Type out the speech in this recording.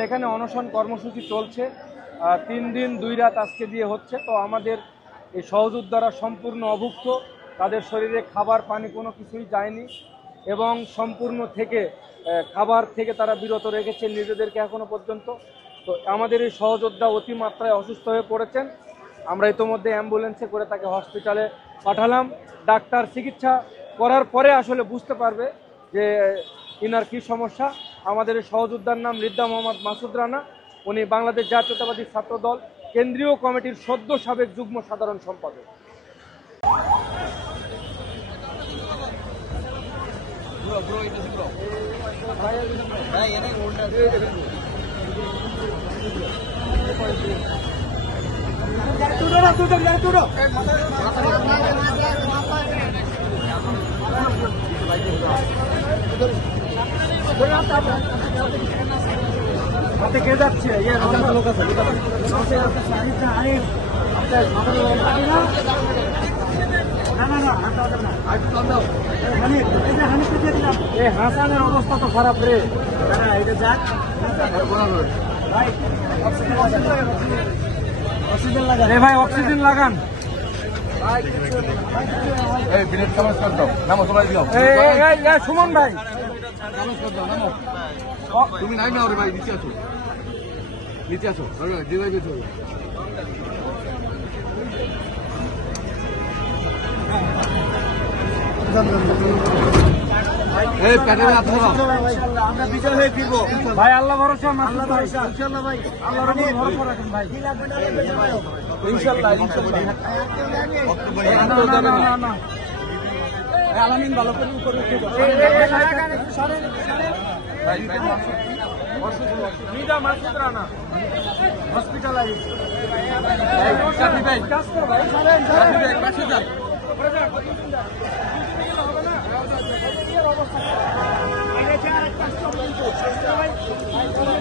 আসলে এখানে অনশন কর্মসূচি চলছে 3 দিন 2 রাত আজকে দিয়ে হচ্ছে। তো আমাদের এই সহযোদ্ধারা সম্পূর্ণ অভুক্ত, তাদের শরীরে খাবার পানি কোনো কিছুই যায়নি এবং সম্পূর্ণ থেকে খাবার থেকে তারা বিরত রেখেছে নিজেদেরকে এখনো পর্যন্ত। তো আমাদের এই সহযোদ্ধা অতিমাত্রায় অসুস্থ হয়ে পড়েছেন। আমরা ইতোমধ্যে অ্যাম্বুলেন্সে করে তাকে হসপিটালে পাঠালাম। ডাক্তার চিকিৎসা করার পরে আসলে বুঝতে পারবে যে ইনার কী সমস্যা। আমাদের এই সহযোদ্ধার নাম রিদ্দা মোহাম্মদ মাসুদ রানা। উনি বাংলাদেশ জাতীয়তাবাদী ছাত্র দল কেন্দ্রীয় কমিটির সদ্য সাবেক যুগ্ম সাধারণ সম্পাদক। হাতে কে যাচ্ছে লোক আছে হাসানের অবস্থা তো খারাপ রে। অক্সিজেন লাগান ভাই, অক্সিজেন লাগান। সুমন ভাই তুমি নাই না ভাই, নিচে আসো, নিচে আসো, ডিভাইড গেছো। আমরা বিজয় হয়ে ফিরবো ভাই, আল্লাহ ভরসা, আল্লাহ ভরসা, ইনশাআল্লাহ ভাই, আল্লাহর উপর ভরসা রাখেন ভাই, ইনশাআল্লাহ ইনশাআল্লাহ। না আলামিন ভালো করে মাসুদ রানা হসপিটালাইজ।